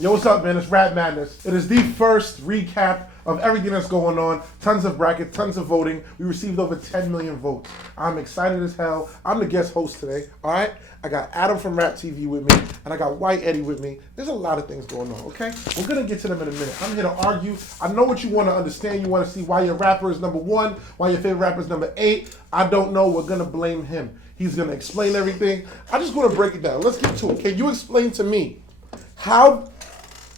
Yo, what's up, man? It's Rap Madness. It is the first recap of everything that's going on. Tons of brackets, tons of voting. We received over 10 million votes. I'm excited as hell. I'm the guest host today, all right? I got Adam from RapTV with me, and I got White Eddie with me. There's a lot of things going on, okay? We're going to get to them in a minute. I'm here to argue. I know what you want to understand. You want to see why your rapper is number 1, why your favorite rapper is number 8. I don't know. We're going to blame him. He's going to explain everything. I just want to break it down. Let's get to it. Can you explain to me how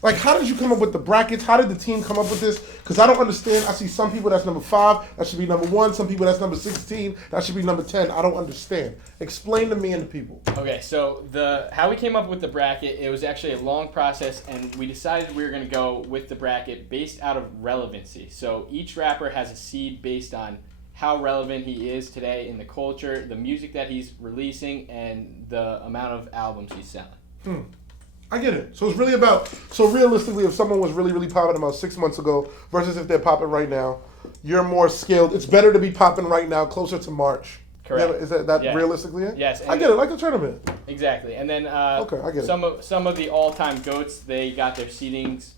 did you come up with the brackets? How did the team come up with this? Because I don't understand. I see some people that's number 5, that should be number 1. Some people that's number 16, that should be number 10. I don't understand. Explain to me and the people. Okay, so how we came up with the bracket, it was actually a long process, and we decided we were going to go with the bracket based out of relevancy. So each rapper has a seed based on how relevant he is today in the culture, the music that he's releasing, and the amount of albums he's selling. I get it. So it's really about, so realistically, if someone was really, really popping about 6 months ago versus if they're popping right now, you're more skilled. It's better to be popping right now, closer to March. Correct. Yeah, is that realistically it? Yes. I get it, like a tournament. Exactly. And then okay, I get some of the all-time GOATs, they got their seedings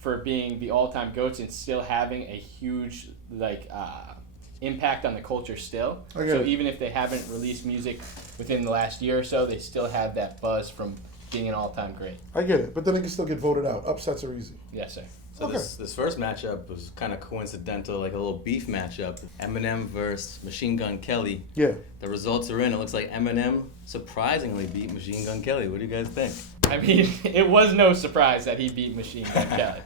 for being the all-time GOATs and still having a huge, impact on the culture still. So even if they haven't released music within the last year or so, they still have that buzz from being an all-time great. I get it, but then they can still get voted out. Upsets are easy. Yes, sir. So this first matchup was kind of coincidental, like a little beef matchup. Eminem versus Machine Gun Kelly. Yeah. The results are in. It looks like Eminem surprisingly beat Machine Gun Kelly. What do you guys think? I mean, it was no surprise that he beat Machine Gun Kelly.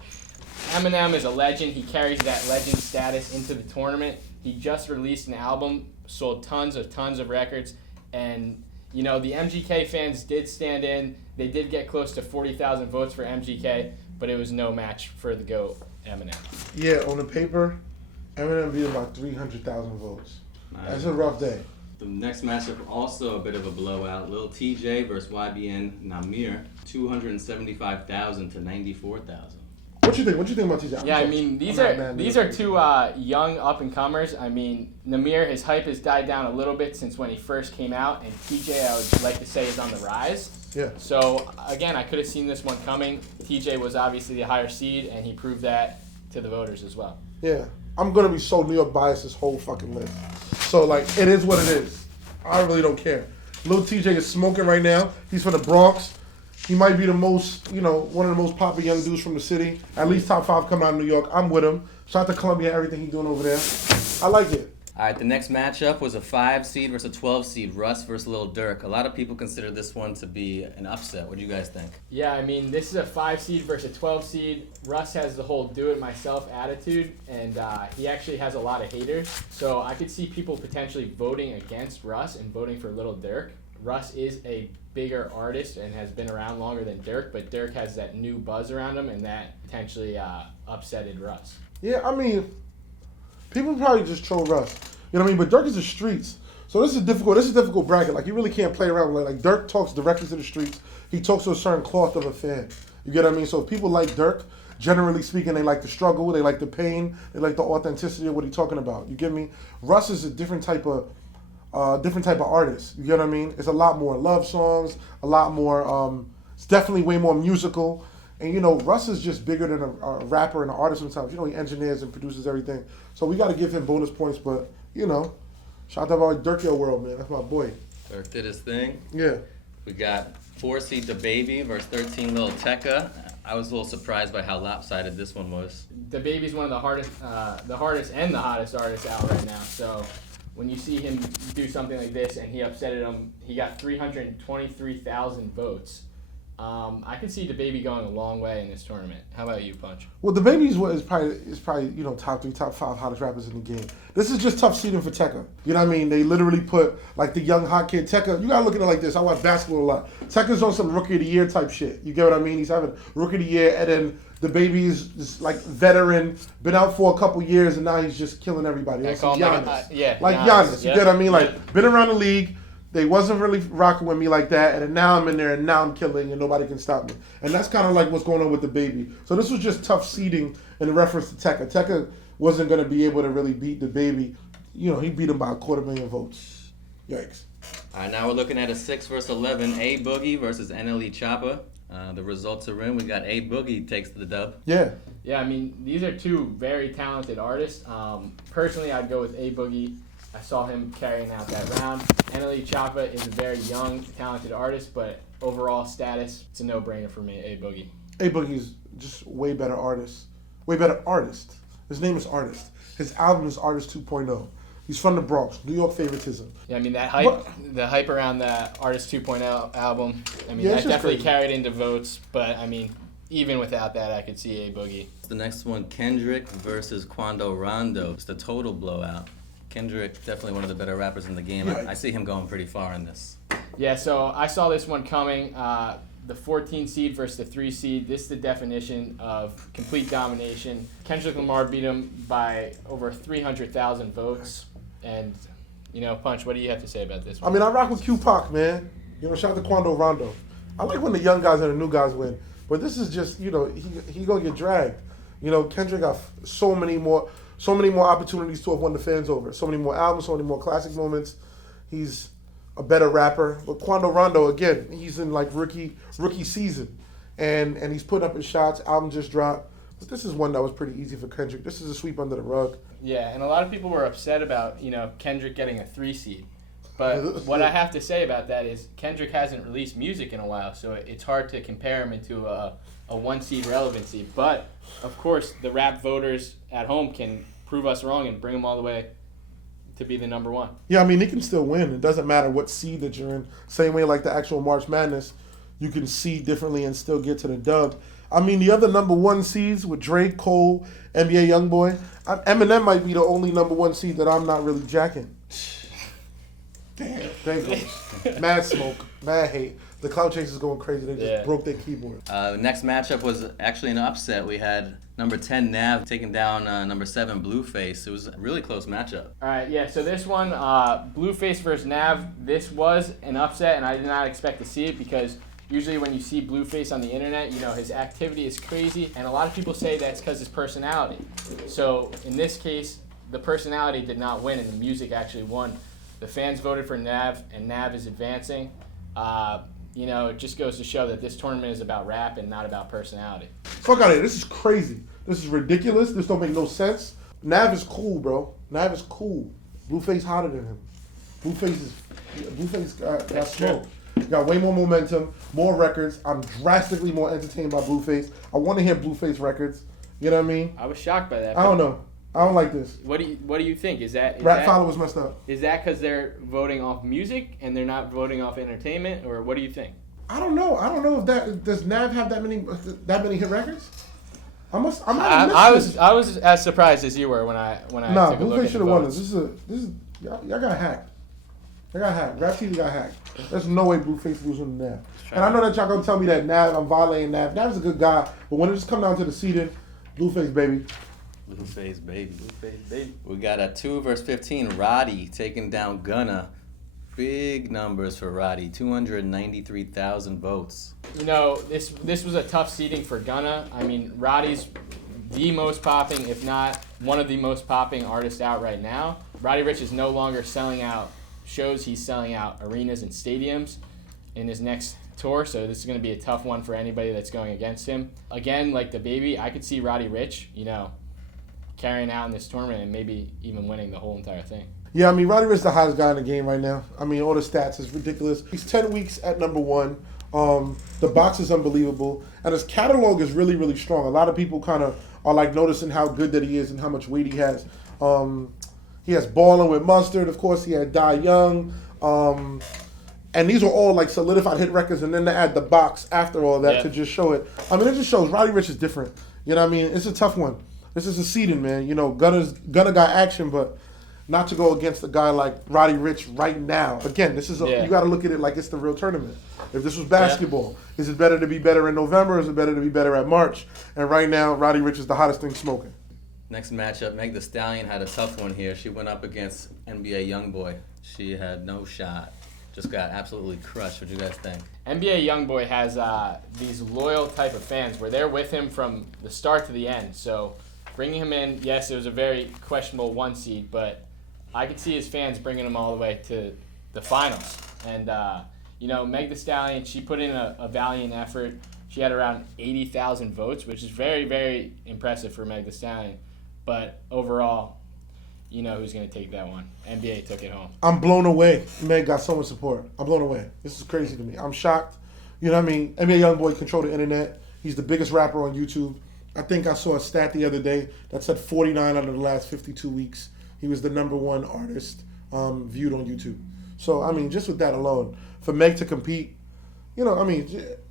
Eminem is a legend. He carries that legend status into the tournament. He just released an album, sold tons of records, and you know, the MGK fans did stand in. They did get close to 40,000 votes for MGK, but it was no match for the GOAT, Eminem. Yeah, on the paper, Eminem beat about 300,000 votes. Nice. That's a rough day. The next matchup, also a bit of a blowout. Lil TJ versus YBN Namir, 275,000 to 94,000. What you think? What you think about TJ? Yeah, I mean, these are two young up-and-comers. I mean, Namir, his hype has died down a little bit since when he first came out, and TJ, I would like to say, is on the rise. Yeah. So, again, I could have seen this one coming. TJ was obviously the higher seed, and he proved that to the voters as well. Yeah. I'm going to be so New York biased this whole fucking list. So, it is what it is. I really don't care. Lil TJ is smoking right now. He's from the Bronx. He might be the most, one of the most popular young dudes from the city. At least top 5 coming out of New York. I'm with him. Shout out to Columbia, everything he's doing over there. I like it. All right, the next matchup was a 5 seed versus a 12 seed, Russ versus Lil Dirk. A lot of people consider this one to be an upset. What do you guys think? Yeah, I mean, this is a 5 seed versus a 12 seed. Russ has the whole do-it-myself attitude, and he actually has a lot of haters. So I could see people potentially voting against Russ and voting for Lil Dirk. Russ is a bigger artist and has been around longer than Dirk, but Dirk has that new buzz around him, and that potentially upsetted Russ. Yeah, I mean, people probably just troll Russ. You know what I mean? But Dirk is the streets. So this is a difficult bracket. Like, you really can't play around with it. Like, Dirk talks directly to the streets. He talks to a certain cloth of a fan. You get what I mean? So if people like Dirk, generally speaking, they like the struggle, they like the pain, they like the authenticity of what he's talking about. You get me? Russ is a different type of artist. You get what I mean? It's a lot more love songs, a lot more, it's definitely way more musical. And, Russ is just bigger than a rapper and an artist sometimes. He engineers and produces everything. So we got to give him bonus points, but, shout out to Dirk Yo World, man. That's my boy. Dirk did his thing. Yeah. We got 4 seed DaBaby versus 13 Lil Tecca. I was a little surprised by how lopsided this one was. DaBaby's one of the hardest and the hottest artists out right now. So when you see him do something like this and he upsetted him, he got 323,000 votes. I can see DaBaby going a long way in this tournament. How about you, Punch? Well, DaBaby is probably top 3, top 5 hottest rappers in the game. This is just tough seeding for Tecca. You know what I mean? They literally put the young hot kid Tecca. You gotta look at it like this. I watch basketball a lot. Tecca's on some rookie of the year type shit. You get what I mean? He's having rookie of the year, and then DaBaby is just veteran, been out for a couple years, and now he's just killing everybody. I call him Giannis. Giannis. Giannis. You get what I mean? Been around the league. They wasn't really rocking with me like that, and then now I'm in there, and now I'm killing, and nobody can stop me. And that's kind of like what's going on with DaBaby. So this was just tough seeding in reference to Tecca. Tecca wasn't going to be able to really beat DaBaby. He beat him by 250,000 votes. Yikes. All right, now we're looking at a 6 versus 11, A Boogie versus NLE Choppa. The results are in. We got A Boogie takes the dub. Yeah. Yeah, I mean, these are two very talented artists. Personally, I'd go with A Boogie. I saw him carrying out that round. Untitled Chapter is a very young, talented artist, but overall status, it's a no-brainer for me, A Boogie. A Boogie's just way better artist. Way better artist. His name is Artist. His album is Artist 2.0. He's from the Bronx, New York favoritism. Yeah, I mean, that hype, the hype around the Artist 2.0 album, I mean, Yeah, that definitely crazy. carried into votes, but I mean, even without that, I could see A Boogie. The next one, Kendrick versus Quando Rondo. It's the total blowout. Kendrick, definitely one of the better rappers in the game. Yeah. I see him going pretty far in this. Yeah, so I saw this one coming. The 14 seed versus the 3 seed. This is the definition of complete domination. Kendrick Lamar beat him by over 300,000 votes. And, you know, Punch, what do you have to say about this I one? mean, I rock with Q-Pac, man. You know, shout out to Quando Rondo. I like when the young guys and the new guys win. But this is just, you know, he gonna get dragged. You know, Kendrick got so many more opportunities to have won the fans over. So many more albums, so many more classic moments. He's a better rapper. But Quando Rondo, again, he's in like rookie season. And he's putting up his shots. Album just dropped. But this is one that was pretty easy for Kendrick. This is a sweep under the rug. Yeah, and a lot of people were upset about, you know, Kendrick getting a 3 seed. But what I have to say about that is Kendrick hasn't released music in a while, so it's hard to compare him into a 1 seed relevancy. But, of course, the rap voters at home can prove us wrong and bring him all the way to be the number 1. Yeah, I mean, he can still win. It doesn't matter what seed that you're in. Same way like the actual March Madness, you can seed differently and still get to the dub. I mean, the other number 1 seeds with Drake, Cole, NBA Youngboy, Eminem might be the only number 1 seed that I'm not really jacking. Damn, there goes. Mad smoke, mad hate. The Cloud Chasers going crazy. They just broke their keyboard. Next matchup was actually an upset. We had number 10 Nav taking down number 7 Blueface. It was a really close matchup. All right, yeah, so this one, Blueface versus Nav, this was an upset, and I did not expect to see it because usually when you see Blueface on the internet, you know, his activity is crazy, and a lot of people say that's because his personality. So in this case, the personality did not win, and the music actually won. The fans voted for Nav, and Nav is advancing. You know, it just goes to show that this tournament is about rap and not about personality. Fuck out of here. This is crazy. This is ridiculous. This don't make no sense. Nav is cool, bro. Nav is cool. Blueface hotter than him. Blueface got smoke. Got way more momentum, more records. I'm drastically more entertained by Blueface. I want to hear Blueface records. You know what I mean? I was shocked by that. I don't know. I don't like this. What do you think? Is that Rap followers messed up. Is that because they're voting off music and they're not voting off entertainment, or what do you think? I don't know. I don't know if that does Nav have that many hit records. I was as surprised as you were when I took a look Blueface at the should have won votes. this. This is y'all got hacked. Y'all got hacked. RapTV got hacked. There's no way Blueface losing to Nav. And I know that y'all gonna tell me that Nav, I'm violating Nav. Nav's a good guy, but when it just come down to the seeding, Blueface baby. Blueface baby. We got a 2 versus 15 Roddy taking down Gunna. Big numbers for Roddy, 293,000 votes. You know, this was a tough seeding for Gunna. I mean, Roddy's the most popping, if not one of the most popping artists out right now. Roddy Ricch is no longer selling out shows. He's selling out arenas and stadiums in his next tour, so this is going to be a tough one for anybody that's going against him. Again, like the baby, I could see Roddy Ricch, you know, carrying out in this tournament and maybe even winning the whole entire thing. Yeah, I mean, Roddy Ricch is the hottest guy in the game right now. I mean, all the stats is ridiculous. He's 10 weeks at number 1. The box is unbelievable. And his catalog is really, really strong. A lot of people kind of are like noticing how good that he is and how much weight he has. He has Ballin' with Mustard. Of course, he had Die Young. And these are all like solidified hit records. And then they add the box after all that to just show it. I mean, it just shows Roddy Ricch is different. You know what I mean? It's a tough one. This is a seeding, man. You know, Gunna got action, but not to go against a guy like Roddy Ricch right now. Again, this is you got to look at it like it's the real tournament. If this was basketball, is it better to be better in November, or is it better to be better at March? And right now, Roddy Ricch is the hottest thing smoking. Next matchup, Meg Thee Stallion had a tough one here. She went up against NBA Youngboy. She had no shot. Just got absolutely crushed. What do you guys think? NBA Youngboy has these loyal type of fans where they're with him from the start to the end. So bringing him in, yes, it was a very questionable 1 seed, but I could see his fans bringing him all the way to the finals. And, you know, Meg Thee Stallion, she put in a valiant effort She had around 80,000 votes, which is very, very impressive for Meg Thee Stallion. But overall, you know who's going to take that one. NBA took it home. I'm blown away. Meg got so much support. I'm blown away. This is crazy to me. I'm shocked. You know what I mean? NBA Youngboy control the internet. He's the biggest rapper on YouTube. I think I saw a stat the other day that said 49 out of the last 52 weeks. He was the #1 artist viewed on YouTube. So, I mean, just with that alone, for Meg to compete, you know, I mean,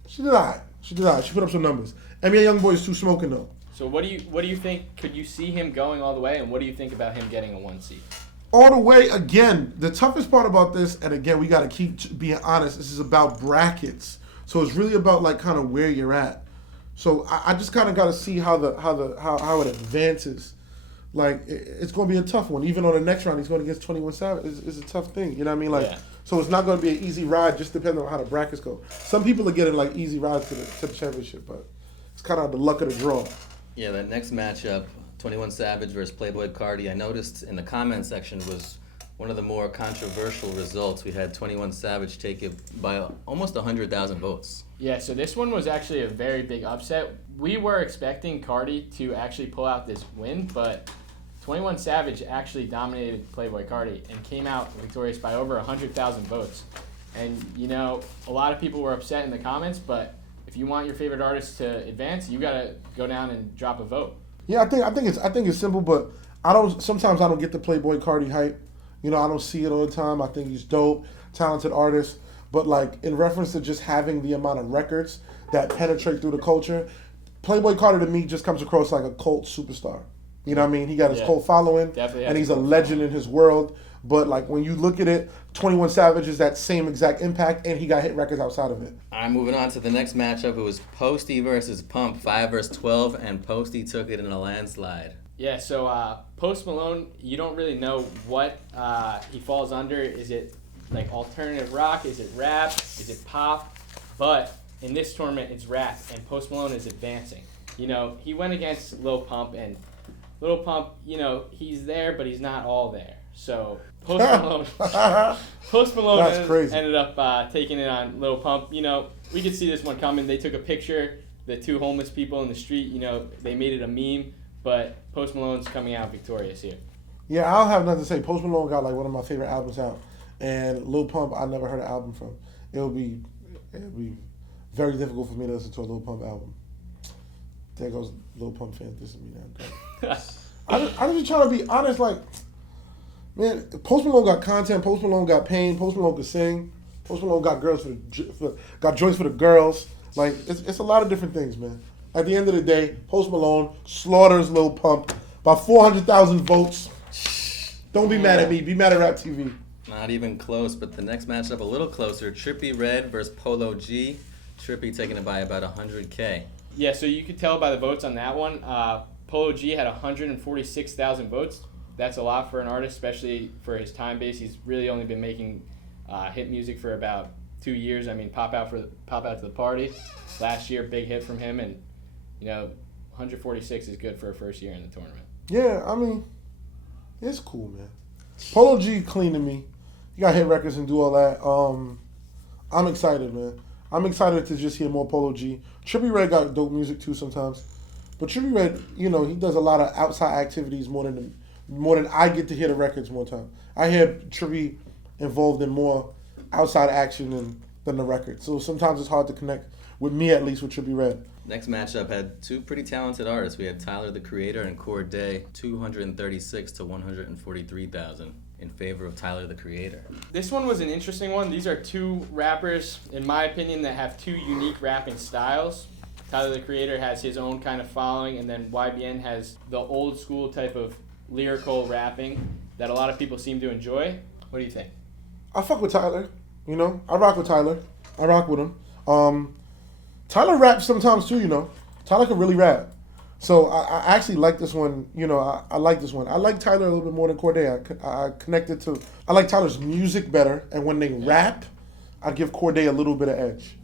she did all right. She did all right. She put up some numbers. NBA Youngboy is too smoking, though. So what do you think? Could you see him going all the way? And what do you think about him getting a 1 seed? All the way, again, the toughest part about this, and again, we got to keep being honest, this is about brackets. So it's really about, like, kind of where you're at. So I just kind of got to see how it advances. Like, it's going to be a tough one. Even on the next round, he's going against 21 Savage. It's a tough thing. You know what I mean? Like, yeah. So it's not going to be an easy ride, just depending on how the brackets go. Some people are getting, like, easy rides to the championship, but it's kind of the luck of the draw. Yeah, that next matchup, 21 Savage versus Playboy Cardi, I noticed in the comment section was one of the more controversial results. We had 21 Savage take it by almost 100,000 votes. Yeah, so this one was actually a very big upset. We were expecting Cardi to actually pull out this win, but 21 Savage actually dominated Playboy Cardi and came out victorious by over 100,000 votes. And, you know, a lot of people were upset in the comments, but if you want your favorite artist to advance, you got to go down and drop a vote. Yeah, I think it's simple, but sometimes I don't get the Playboy Cardi hype. You know, I don't see it all the time. I think he's dope, talented artist. But, like, in reference to just having the amount of records that penetrate through the culture, Playboy Cardi to me just comes across like a cult superstar. You know what I mean? He got his cult following, and he's a legend in his world. But, like, when you look at it, 21 Savage is that same exact impact, and he got hit records outside of it. All right, moving on to the next matchup. It was Posty versus Pump, 5 versus 12, and Posty took it in a landslide. Yeah, so Post Malone, you don't really know what he falls under. Is it like alternative rock? Is it rap? Is it pop? But in this tournament, it's rap, and Post Malone is advancing. You know, he went against Lil Pump, and Lil Pump, you know, he's there, but he's not all there. So Post Malone ended up taking it on Lil Pump. You know, we could see this one coming. They took a picture, the two homeless people in the street. You know, they made it a meme, but Post Malone's coming out victorious here. Yeah, I don't have nothing to say. Post Malone got like one of my favorite albums out, and Lil Pump I never heard an album from. It'll be very difficult for me to listen to a Lil Pump album. There goes Lil Pump fans dissing me now. I'm just trying to be honest. Like, man, Post Malone got content. Post Malone got pain. Post Malone could sing. Post Malone got got joints for the girls. Like, it's a lot of different things, man. At the end of the day, Post Malone slaughters Lil Pump by 400,000 votes. Don't be mad at me. Be mad at RapTV. Not even close, but the next matchup a little closer. Trippie Redd versus Polo G. Trippie taking it by about 100K. Yeah, so you could tell by the votes on that one. Polo G had 146,000 votes. That's a lot for an artist, especially for his time base. He's really only been making hit music for about 2 years. I mean, Pop Out to the Party. Last year, big hit from him, and you know, 146 is good for a first year in the tournament. Yeah, I mean, it's cool, man. Polo G clean to me. He got hit records and do all that. I'm excited, man. I'm excited to just hear more Polo G. Trippie Redd got dope music too sometimes, but Trippie Redd, you know, he does a lot of outside activities more than I get to hear the records more time. I hear Trippie involved in more outside action than the record. So sometimes it's hard to connect with me, at least, with Trippie Redd. Next matchup had two pretty talented artists. We had Tyler, the Creator, and Cordae, 236 to 143,000 in favor of Tyler, the Creator. This one was an interesting one. These are two rappers, in my opinion, that have two unique rapping styles. Tyler, the Creator, has his own kind of following, and then YBN has the old school type of lyrical rapping that a lot of people seem to enjoy. What do you think? I fuck with Tyler. You know, I rock with Tyler. I rock with him. Tyler raps sometimes too, you know. Tyler can really rap. So I actually like this one. You know, I like this one. I like Tyler a little bit more than Cordae. I connected to... I like Tyler's music better. And when they rap, I give Cordae a little bit of edge.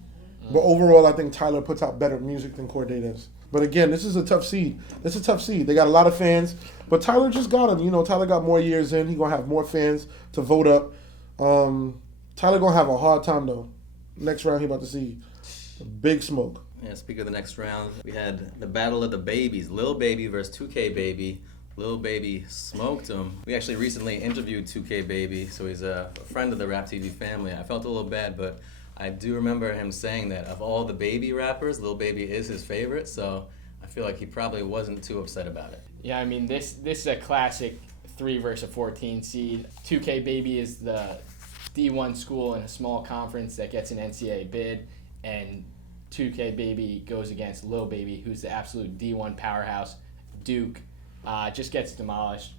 But overall, I think Tyler puts out better music than Cordae does. But again, this is a tough seed. It's a tough seed. They got a lot of fans. But Tyler just got him. You know, Tyler got more years in. He's going to have more fans to vote up. Tyler going to have a hard time, though. Next round, he about to see big smoke. Yeah, speaking of the next round, we had the Battle of the Babies. Lil Baby versus 2K Baby. Lil Baby smoked him. We actually recently interviewed 2K Baby, so he's a friend of the RapTV family. I felt a little bad, but I do remember him saying that of all the Baby rappers, Lil Baby is his favorite, so I feel like he probably wasn't too upset about it. Yeah, I mean, this is a classic 3 versus a 14 seed. 2K Baby is the D1 school in a small conference that gets an NCAA bid, and 2K Baby goes against Lil Baby, who's the absolute D1 powerhouse, Duke. Just gets demolished.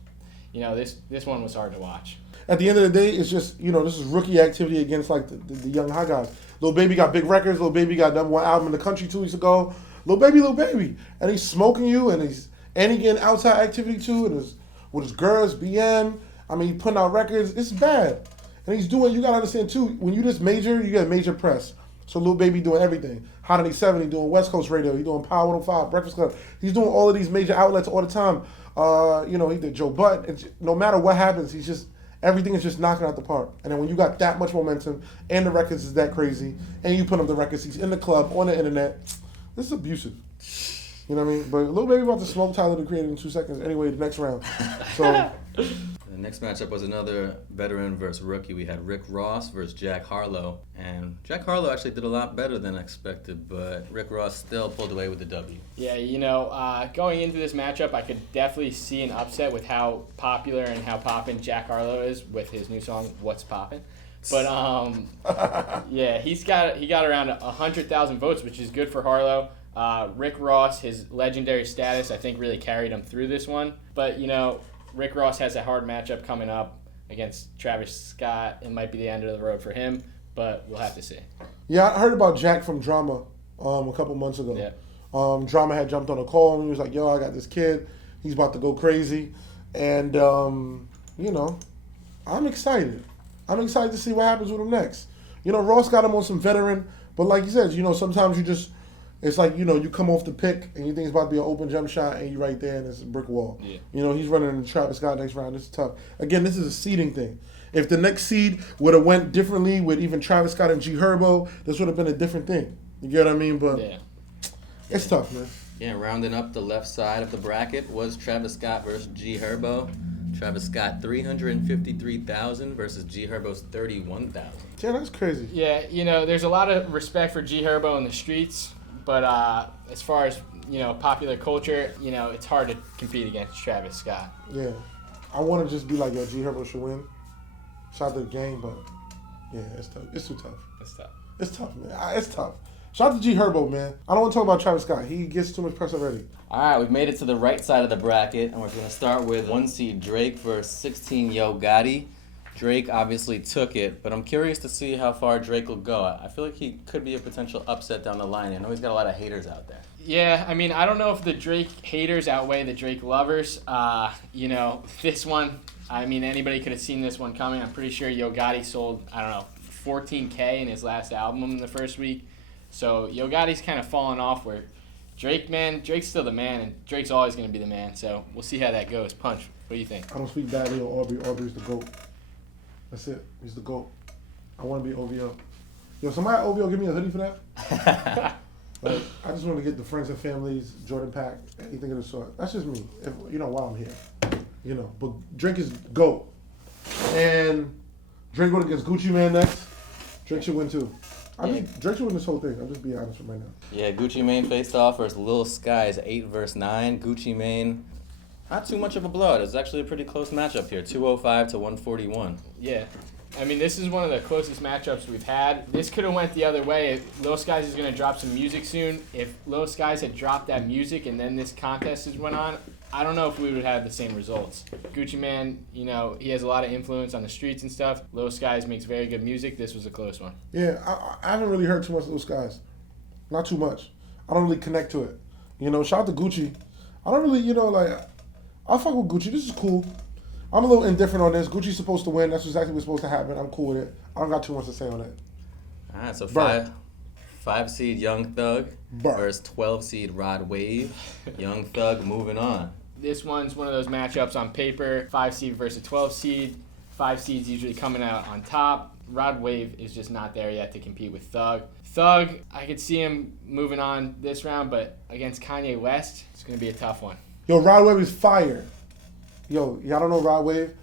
You know, this one was hard to watch. At the end of the day, it's just, you know, this is rookie activity against, like, the young hot guys. Lil Baby got big records. Lil Baby got #1 album in the country 2 weeks ago. Lil Baby. And he's smoking you, and he getting outside activity too, and with his girls, BM. I mean, he putting out records. It's bad. And he's doing, you got to understand too, when you this major, you get major press. So Lil Baby doing everything. Hot 97, he doing West Coast Radio, he doing Power 105, Breakfast Club. He's doing all of these major outlets all the time. You know, he did Joe Butt. No matter what happens, everything is just knocking out the park. And then when you got that much momentum and the records is that crazy, and you put up the records, he's in the club, on the internet, this is abusive. You know what I mean? But Lil Baby about to smoke Tyler, the Creator, in 2 seconds. Anyway, the next round. So The next matchup was another veteran versus rookie. We had Rick Ross versus Jack Harlow. And Jack Harlow actually did a lot better than expected, but Rick Ross still pulled away with the W. Yeah, you know, going into this matchup, I could definitely see an upset with how popular and how poppin' Jack Harlow is with his new song, What's Poppin'. But, yeah, he got around 100,000 votes, which is good for Harlow. Rick Ross, his legendary status, I think really carried him through this one. But, you know, Rick Ross has a hard matchup coming up against Travis Scott. It might be the end of the road for him, but we'll have to see. yeah, I heard about Jack from Drama a couple months ago. Yeah. Drama had jumped on a call and he was like, yo, I got this kid. He's about to go crazy. And, you know, I'm excited. I'm excited to see what happens with him next. You know, Ross got him on some veteran, but like you said, you know, sometimes it's like, you know, you come off the pick and you think it's about to be an open jump shot and you're right there and it's a brick wall. Yeah. You know, he's running into Travis Scott next round. This is tough. Again, this is a seeding thing. If the next seed would have went differently with even Travis Scott and G Herbo, this would have been a different thing. You get what I mean? But Yeah. it's tough, man. Yeah, rounding up the left side of the bracket was Travis Scott versus G Herbo. Travis Scott 353,000 versus G Herbo's 31,000. Yeah, that's crazy. Yeah, you know, there's a lot of respect for G Herbo in the streets, but as far as, you know, popular culture, you know, it's hard to compete against Travis Scott. Yeah. I want to just be like, yo, G Herbo should win. Shout out to the game, but yeah, it's tough. It's too tough. It's tough. It's tough, man. It's tough. Shout out to G Herbo, man. I don't want to talk about Travis Scott. He gets too much press already. All right, we've made it to the right side of the bracket, and we're going to start with 1 seed Drake versus 16 Yo Gotti. Drake obviously took it, but I'm curious to see how far Drake will go. I feel like he could be a potential upset down the line. I know he's got a lot of haters out there. Yeah, I mean, I don't know if the Drake haters outweigh the Drake lovers. You know, this one, I mean, anybody could have seen this one coming. I'm pretty sure Yo Gotti sold, I don't know, 14K in his last album in the first week. So Yo Gotti's kind of fallen off where Drake, man, Drake's still the man, and Drake's always going to be the man. So we'll see how that goes. Punch, what do you think? I don't speak badly on Aubrey. Aubrey's the GOAT. That's it. He's the GOAT. I want to be OVO. Yo, somebody at OVO give me a hoodie for that? Like, I just want to get the friends and families, Jordan Pack, anything of the sort. That's just me. If, you know, while I'm here. You know, but Drake is GOAT. And Drake going against Gucci Mane next. Drake should win too. I think Drake should win this whole thing. I'm just being honest with right now. Yeah, Gucci Mane faced off versus Lil Skies 8 versus 9. Gucci Mane, not too much of a blowout. It's actually a pretty close matchup here, 205 to 141. Yeah. I mean, this is one of the closest matchups we've had. This could have went the other way. Lil Skies is going to drop some music soon. If Lil Skies had dropped that music and then this contest has went on, I don't know if we would have the same results. Gucci Mane, you know, he has a lot of influence on the streets and stuff. Lil Skies makes very good music. This was a close one. Yeah, I haven't really heard too much of those guys. Not too much. I don't really connect to it. You know, shout out to Gucci. I don't really, you know, like, I fuck with Gucci. This is cool. I'm a little indifferent on this. Gucci's supposed to win. That's exactly what's supposed to happen. I'm cool with it. I don't got too much to say on it. All right, so Burn. 5 seed Young Thug Burn. versus 12 seed Rod Wave. Young Thug moving on. This one's one of those matchups on paper, 5 seed versus 12 seed. 5 seeds usually coming out on top. Rod Wave is just not there yet to compete with Thug. Thug, I could see him moving on this round, but against Kanye West, it's going to be a tough one. Yo, Rod Wave is fire. Yo, y'all don't know Rod Wave?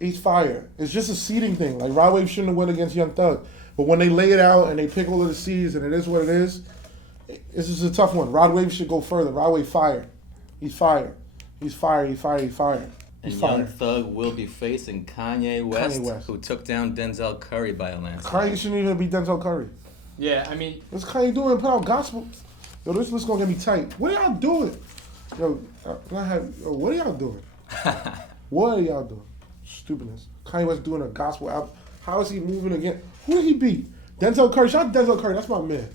He's fire. It's just a seeding thing. Like, Rod Wave shouldn't have won against Young Thug. But when they lay it out and they pick all of the seeds and it is what it is, this is a tough one. Rod Wave should go further. Rod Wave fire. He's fire. He's fire. He's fire. He's fire. And He's Young fire. Thug will be facing Kanye West, who took down Denzel Curry by a landslide. Kanye shouldn't even beat Denzel Curry. Yeah, I mean, What's Kanye doing? Put out gospel. Yo, this list gonna get me tight. What are y'all doing? Yo, what are y'all doing? What are y'all doing? Stupidness. Kanye West doing a gospel album. How is he moving again? Who did he beat? Denzel Curry. Shout out to Denzel Curry. That's my man.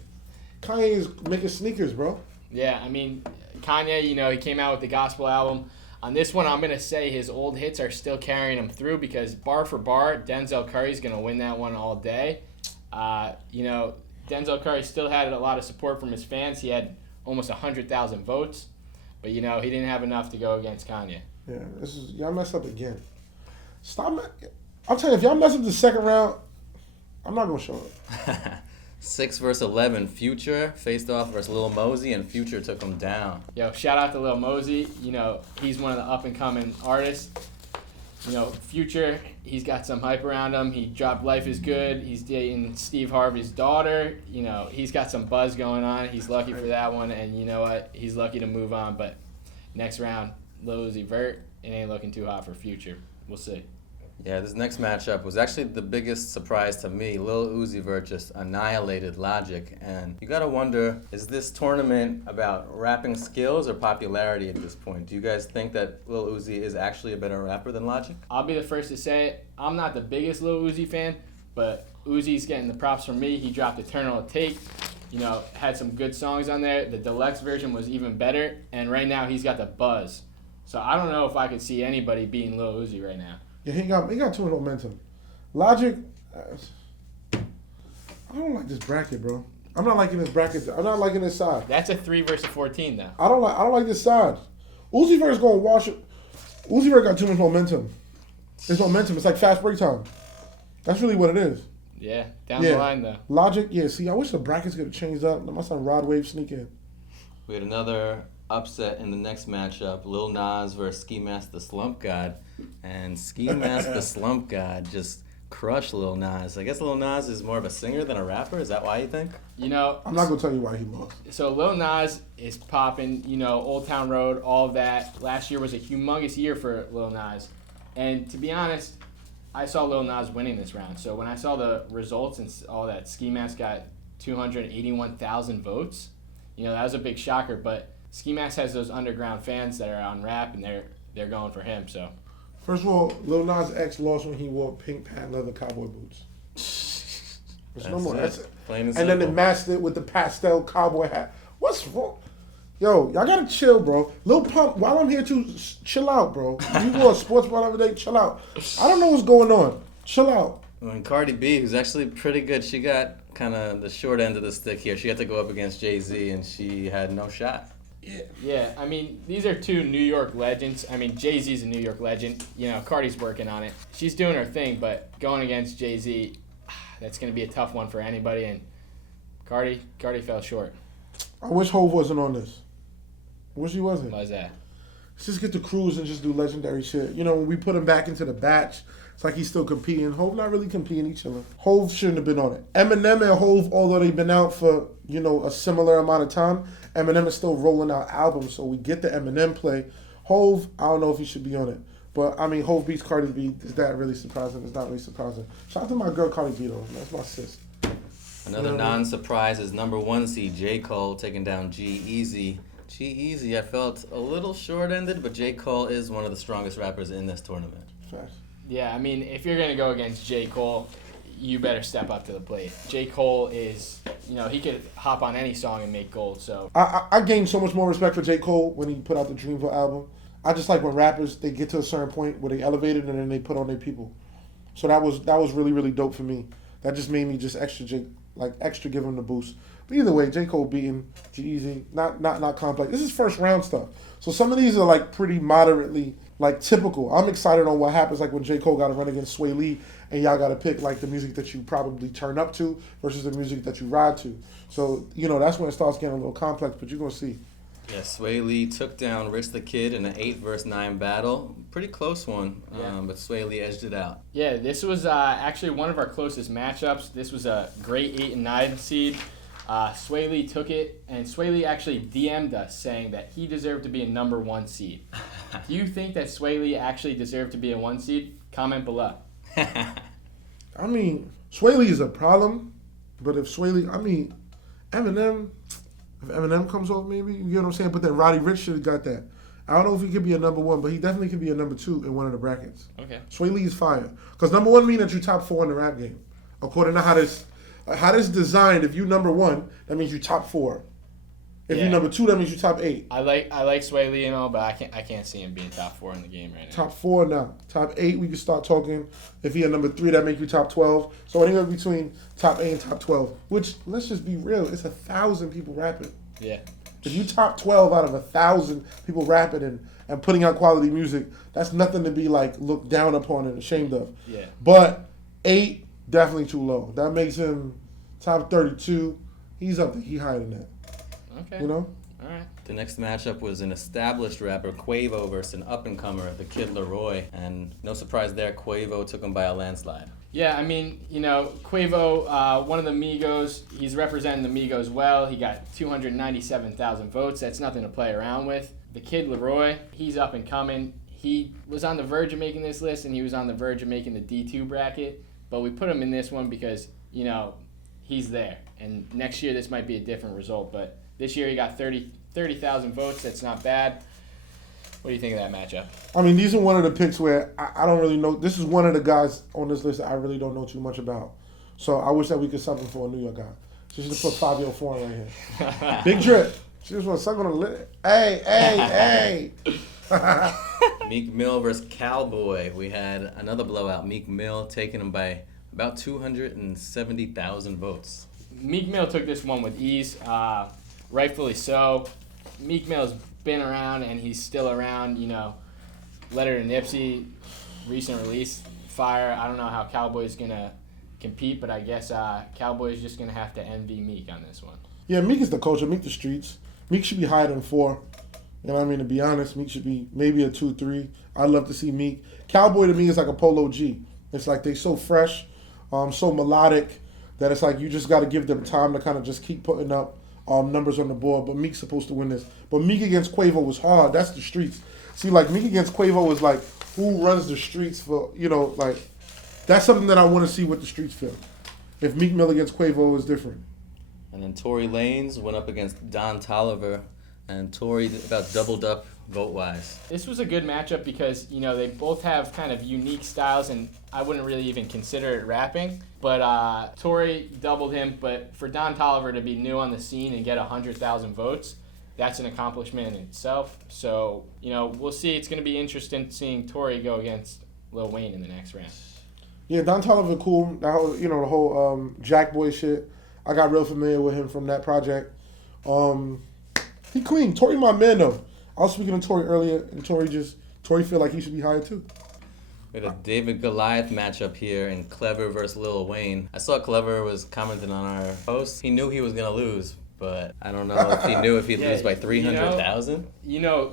Kanye is making sneakers, bro. yeah, I mean, Kanye, he came out with the gospel album. On this one, I'm going to say his old hits are still carrying him through because bar for bar, Denzel Curry's going to win that one all day. Denzel Curry still had a lot of support from his fans. He had almost 100,000 votes, but, he didn't have enough to go against Kanye. Yeah, y'all messed up again. I'm telling you, if y'all mess up the second round, I'm not going to show up. 6 versus 11. Future faced off versus Lil Mosey, and Future took him down. Yo, shout out to Lil Mosey. He's one of the up-and-coming artists. Future, he's got some hype around him. He dropped Life is Good. He's dating Steve Harvey's daughter. He's got some buzz going on. He's lucky for that one, and you know what? He's lucky to move on. But next round, Lil Uzi Vert, it ain't looking too hot for Future. We'll see. Yeah, this next matchup was actually the biggest surprise to me. Lil Uzi Vert just annihilated Logic, and you gotta wonder, is this tournament about rapping skills or popularity at this point? Do you guys think that Lil Uzi is actually a better rapper than Logic? I'll be the first to say it. I'm not the biggest Lil Uzi fan, but Uzi's getting the props from me. He dropped Eternal Take, had some good songs on there. The deluxe version was even better, and right now he's got the buzz. So I don't know if I could see anybody beating Lil Uzi right now. Yeah, he got too much momentum. Logic, I don't like this bracket, bro. I'm not liking this bracket. I'm not liking this side. That's a 3 versus 14, though. I don't like this side. Uzi Vert's going to wash it. Uzi Vert got too much momentum. It's momentum. It's like fast break time. That's really what it is. Yeah, down the line, though. Logic, yeah. See, I wish the brackets could have changed up. My son Rod Wave sneak in. We had another upset in the next matchup, Lil Nas versus Ski Mask the Slump God. And Ski Mask the Slump God just crushed Lil Nas. I guess Lil Nas is more of a singer than a rapper. Is that why you think? I'm not going to tell you why he lost. So Lil Nas is popping, Old Town Road, all of that. Last year was a humongous year for Lil Nas. And to be honest, I saw Lil Nas winning this round. So when I saw the results and all that, Ski Mask got 281,000 votes. That was a big shocker. But Ski Mask has those underground fans that are on rap, and they're going for him. So. First of all, Lil Nas X lost when he wore pink patent leather cowboy boots. There's no more. That's it. Plain and then they simple. masked it with the pastel cowboy hat. What's wrong? Yo, y'all gotta chill, bro. Lil Pump, while I'm here too, chill out, bro. You go to sports bar every day, chill out. I don't know what's going on. Chill out. And Cardi B, who's actually pretty good, she got kind of the short end of the stick here. She had to go up against Jay-Z, and she had no shot. Yeah, I mean, these are two New York legends. I mean, Jay-Z's a New York legend. Cardi's working on it. She's doing her thing, but going against Jay-Z, that's going to be a tough one for anybody, and Cardi fell short. I wish Hov wasn't on this. I wish he wasn't. Why's that? Let's just get to cruise and just do legendary shit. When we put him back into the batch, it's like he's still competing. Hov not really competing, he's chilling. Hov shouldn't have been on it. Eminem and Hov, although they've been out for, a similar amount of time, Eminem is still rolling out albums, so we get the Eminem play. Hov, I don't know if he should be on it. But, I mean, Hov beats Cardi B. Is that really surprising? It's not really surprising. Shout out to my girl Cardi B, though. That's my sis. Another non-surprise is number 1 seed J. Cole taking down G-Eazy. G-Eazy, I felt a little short-ended, but J. Cole is one of the strongest rappers in this tournament. Facts. Yeah, I mean, if you're going to go against J. Cole, you better step up to the plate. J. Cole is, he could hop on any song and make gold, so. I gained so much more respect for J. Cole when he put out the Dreamville album. I just like when rappers, they get to a certain point where they elevated and then they put on their people. So that was really, really dope for me. That just made me just extra give him the boost. But either way, J. Cole beating G-Eazy, not complex. This is first round stuff. So some of these are like pretty moderately, like typical. I'm excited on what happens like when J. Cole got to run against Sway Lee and y'all got to pick like the music that you probably turn up to versus the music that you ride to. So, that's when it starts getting a little complex, but you're going to see. Yeah, Sway Lee took down Rich the Kid in an 8 versus 9 battle. Pretty close one, but Sway Lee edged it out. Yeah, this was actually one of our closest matchups. This was a great 8 and 9 seed. Sway Lee took it, and Sway Lee actually DM'd us saying that he deserved to be a number 1 seed. Do you think that Sway Lee actually deserved to be a 1 seed? Comment below. I mean, Sway Lee is a problem, but if Sway Lee, Eminem, if Eminem comes off, maybe, you get what I'm saying? But then Roddy Ricch should have got that. I don't know if he could be a number 1, but he definitely could be a number 2 in one of the brackets. Okay. Sway Lee is fire. Because number 1 means that you top 4 in the rap game. According to how this designed, if you number 1, that means you top 4. If you number 2, that means you top 8. I like Sway Lee and all, but I can't see him being top 4 in the game right now. Top 4 now. Top 8, we can start talking. If he had number 3, that make you top 12. So anywhere between top 8 and top 12. Which, let's just be real, it's 1,000 people rapping. Yeah. If you top 12 out of 1,000 people rapping and putting out quality music, that's nothing to be like looked down upon and ashamed of. Yeah. But 8, definitely too low. That makes him top 32. He's up there. He higher than that. Okay. All right. The next matchup was an established rapper, Quavo, versus an up-and-comer, the Kid Leroy. And no surprise there, Quavo took him by a landslide. Yeah, Quavo, one of the Migos, he's representing the Migos well. He got 297,000 votes. That's nothing to play around with. The Kid Leroy, he's up and coming. He was on the verge of making this list, and he was on the verge of making the D2 bracket. But we put him in this one because, he's there. And next year, this might be a different result. But this year, he got 30,000 votes. That's not bad. What do you think of that matchup? these are one of the picks where I don't really know. This is one of the guys on this list that I really don't know too much about. So I wish that we could something for a New York guy. So just put Fabio Foreign right here. Big drip. She just want to suck on the lip. Hey. Meek Mill versus Cowboy. We had another blowout. Meek Mill taking him by about 270,000 votes. Meek Mill took this one with ease, rightfully so. Meek Mill's been around and he's still around. Letter to Nipsey, recent release, fire. I don't know how Cowboy's gonna compete, but I guess Cowboy's just gonna have to envy Meek on this one. Yeah, Meek is the culture. Meek the streets. Meek should be higher than 4. To be honest, Meek should be maybe a 2, 3. I'd love to see Meek. Cowboy to me is like a Polo G. It's like they so fresh, so melodic that it's like you just got to give them time to kind of just keep putting up numbers on the board. But Meek's supposed to win this. But Meek against Quavo was hard. That's the streets. See, like Meek against Quavo is like who runs the streets for, that's something that I want to see what the streets feel. If Meek Mill against Quavo is different. And then Tory Lanez went up against Don Tolliver, and Tory about doubled up vote-wise. This was a good matchup because, they both have kind of unique styles, and I wouldn't really even consider it rapping. But Tory doubled him, but for Don Tolliver to be new on the scene and get 100,000 votes, that's an accomplishment in itself. So, we'll see. It's going to be interesting seeing Tory go against Lil Wayne in the next round. Yeah, Don Tolliver cool. The whole Jack Boy shit. I got real familiar with him from that project. He clean. Tory my man though. I was speaking to Tory earlier, and Tory feel like he should be higher too. We had a David Goliath matchup here in Clever versus Lil Wayne. I saw Clever was commenting on our post. He knew he was gonna lose, but I don't know if he knew if he'd lose by 300,000.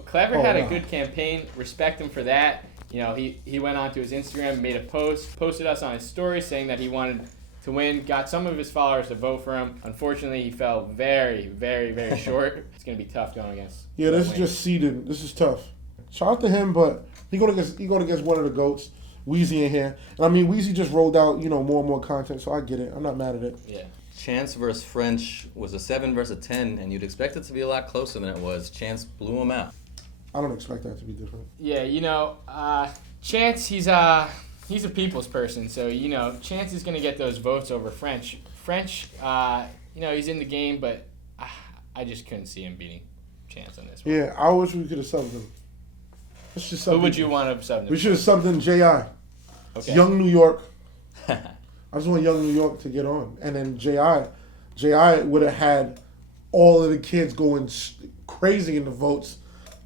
Clever had a good campaign. Respect him for that. He went onto his Instagram, made a post, posted us on his story saying that he wanted to win, got some of his followers to vote for him. Unfortunately, he fell very, very, very short. It's going to be tough going against. Yeah, this is just seeded. This is tough. Shout out to him, but he going against one of the GOATs, Weezy in here. And Weezy just rolled out, more and more content, so I get it. I'm not mad at it. Yeah. Chance versus French was a 7 versus a 10, and you'd expect it to be a lot closer than it was. Chance blew him out. I don't expect that to be different. Yeah, Chance, he's a people's person, so, Chance is going to get those votes over French. French, he's in the game, but I just couldn't see him beating Chance on this one. Yeah, I wish we could have subbed him. Let's just sub Who would you want to sub him? We should have subbed in J.I. Okay. Young New York. I just want Young New York to get on. And then J.I. would have had all of the kids going crazy in the votes.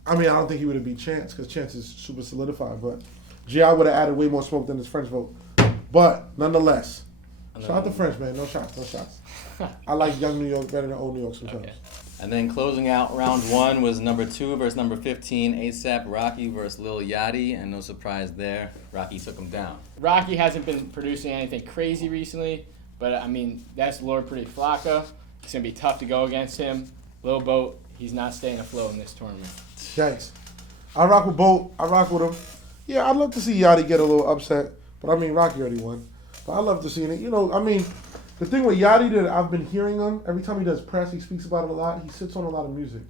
I mean, I don't think he would have beat Chance because Chance is super solidified. But G.I. would have added way more smoke than his French vote. But nonetheless, shout out to French, man. No shots, no shots. I like young New York better than old New York sometimes. Okay. And then closing out round 1 was number 2 versus number 15, ASAP Rocky versus Lil Yachty, and no surprise there, Rocky took him down. Rocky hasn't been producing anything crazy recently, but I mean, that's Lord Pretty Flocka. It's going to be tough to go against him. Lil Boat, he's not staying afloat in this tournament. Thanks. I rock with Bolt. I rock with him. Yeah, I'd love to see Yachty get a little upset, but I mean, Rocky already won. But I love to see it. You know, I mean, the thing with Yachty that I've been hearing him, every time he does press, he speaks about it a lot. He sits on a lot of music.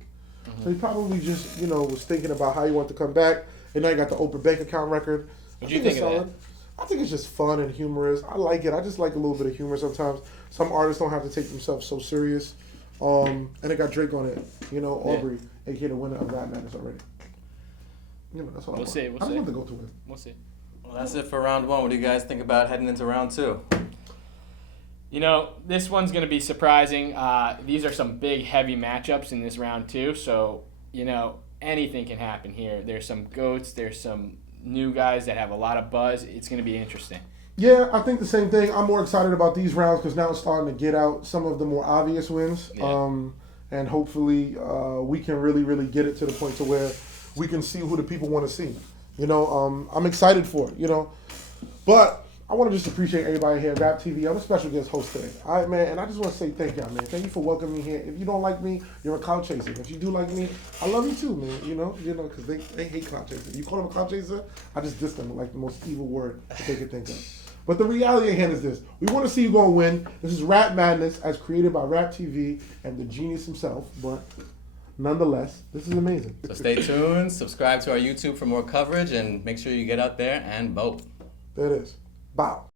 So he probably just, you know, was thinking about how he wanted to come back. And now he got the open bank account record. What do you think of that? I think it's just fun and humorous. I like it. I just like a little bit of humor sometimes. Some artists don't have to take themselves so serious. And it got Drake on it. You know, Aubrey, aka the winner of Rap Madness already. You know, that's what I want. We'll see. I just want to go to it. We'll see. Well, that's it for round 1. What do you guys think about heading into round 2? You know, this one's going to be surprising. These are some big, heavy matchups in this round, too. So, you know, anything can happen here. There's some GOATs. There's some new guys that have a lot of buzz. It's going to be interesting. Yeah, I think the same thing. I'm more excited about these rounds because now it's starting to get out some of the more obvious wins. Yeah. And hopefully we can really, really get it to the point to where we can see who the people want to see. You know, I'm excited for it, you know. But I want to just appreciate everybody here at RapTV. I'm a special guest host today. All right, man, and I just want to say thank y'all, man. Thank you for welcoming me here. If you don't like me, you're a clout chaser. If you do like me, I love you too, man. You know, because they hate clout chasers. You call them a clout chaser, I just diss them with like the most evil word that they could think of. But the reality at hand is this. We want to see you go and win. This is Rap Madness as created by RapTV and the genius himself. But nonetheless, this is amazing. So stay tuned, subscribe to our YouTube for more coverage, and make sure you get out there and vote. There it is. Bow.